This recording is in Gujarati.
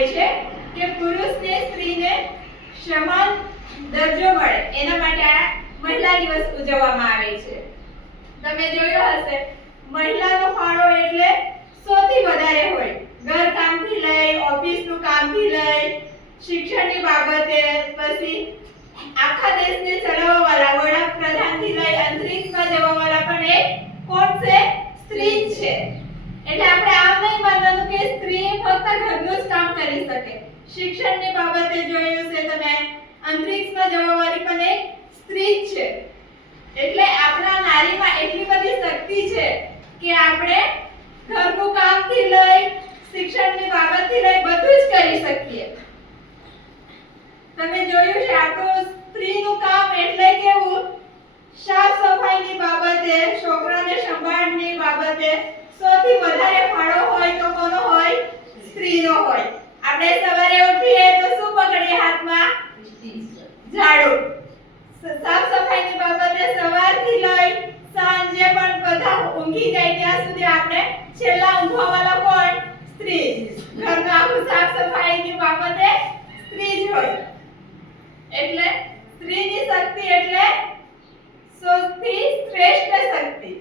આવે છે કે પુરુષને સ્ત્રીને સમાન દરજ્જો મળે એના માટે આ મહિલા દિવસ ઉજવવામાં આવે છે. તમે જોયું હશે મહિલાનો ફાળો એટલે સૌથી વધારે હોય. ઘર કામથી લઈ ઓફિસનું કામથી લઈ શિક્ષણની બાબતે, પછી આખા દેશને ચલાવવાવાળા વડાપ્રધાનથી લઈ અંતરિક્ષમાં જવાવાળા પણ એક કોણ છે? સ્ત્રી જ છે. એટલે આપણે આમ નહીં માનવાનું કે સ્ત્રી ફક્ત ઘરનું જ કામ કરી શકે. શિક્ષણની બાબતે જોયું છે તમે અંતરિક્ષમાં જવાવાળી પણ એક સ્ત્રી જ છે. એટલે આપણા નારીમાં એટલી બધી શક્તિ છે કે આપણે ઘરનું કામથી લઈ શિક્ષણની બાબતથી લઈ બધું જ કરી શકીએ. તમે જોયું છે આપણું સ્ત્રીનું કામ એટલે કેવું? સાફ સફાઈની બાબતે, છોકરાને સંભાળની બાબતે સૌથી વધારે ફાળો હોય તો કોનો હોય? સ્ત્રીનો હોય. આપણે સવારે ઉઠીએ તો શું પકડીએ હાથમાં? ઝાડુ. સાફ સફાઈની બાબતે સવારથી લઈ સાંજે પણ બધા ઊંઘી જાય ત્યાં સુધી આપણે છેલ્લા ઊંઘવાવાળા કોણ? સ્ત્રી. ઘરનું આખું સાફ સફાઈની બાબતે સ્ત્રી જ હોય. એટલે સ્ત્રીની શક્તિ એટલે સૌથી શ્રેષ્ઠ શક્તિ.